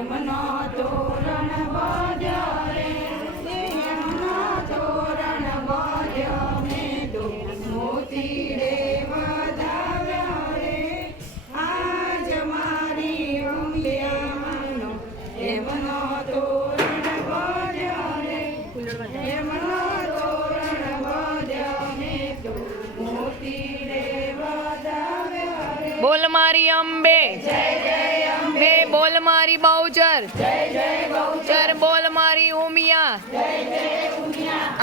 એમનો તોરણ બાંધ્યો રે, એમનો તોરણ બાંધ્યો ને તો મોતી રે વધાવ્યો રે, આજ મારી અંબિયાનો એમનો તોરણ બાંધ્યો રે, એમનો તોરણ બાંધ્યો ને તો મોતી રે વધાવ્યો રે. બોલ મારી અંબે, જય જય અંબે, બોલ મારી બહુચર, જય જય બહુચર, બોલ મારી ઉમિયા. જય જય ઉમિયા.